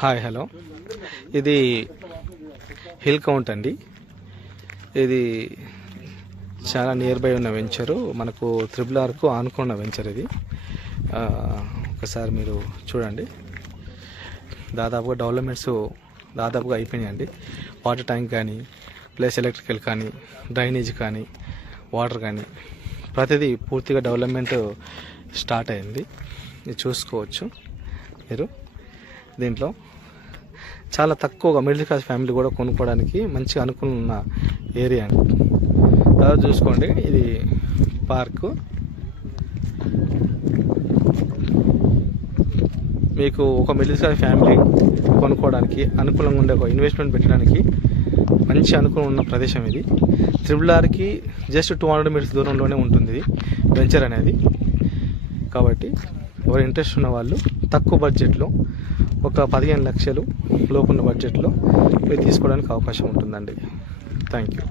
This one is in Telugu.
హాయ్ హలో, ఇది హిల్ కౌంట్ అండి. ఇది చాలా నియర్ బై ఉన్న వెంచరు, మనకు త్రిబుల్-ఆర్కు ఆనుకున్న వెంచర్ ఇది. ఒకసారి మీరు చూడండి. దాదాపుగా డెవలప్మెంట్స్ దాదాపుగా అయిపోయినాయండి. వాటర్ ట్యాంక్ కానీ, ప్లస్ ఎలక్ట్రికల్ కానీ, డ్రైనేజ్ కానీ, వాటర్ కానీ ప్రతిదీ పూర్తిగా డెవలప్మెంట్ స్టార్ట్ అయింది. ఇది చూసుకోవచ్చు మీరు. దీంట్లో చాలా తక్కువగా మిడిల్ క్లాస్ ఫ్యామిలీ కూడా కొనుక్కోవడానికి మంచి అనుకూలం ఉన్న ఏరియా అండి. అలా చూసుకోండి, ఇది పార్కు. మీకు ఒక మిడిల్ క్లాస్ ఫ్యామిలీ కొనుక్కోవడానికి అనుకూలంగా ఉండే ఒక ఇన్వెస్ట్మెంట్ పెట్టడానికి మంచి అనుకూలం ఉన్న ప్రదేశం ఇది. త్రిబుల్-ఆర్కి జస్ట్ 200 మీటర్స్ దూరంలోనే ఉంటుంది ఇది వెంచర్ అనేది. కాబట్టి ఎవరు ఇంట్రెస్ట్ ఉన్న వాళ్ళు తక్కువ బడ్జెట్లో ఒక 15 లక్షలు లోపున్న బడ్జెట్లో మీరు తీసుకోవడానికి అవకాశం ఉంటుందండి. Thank you.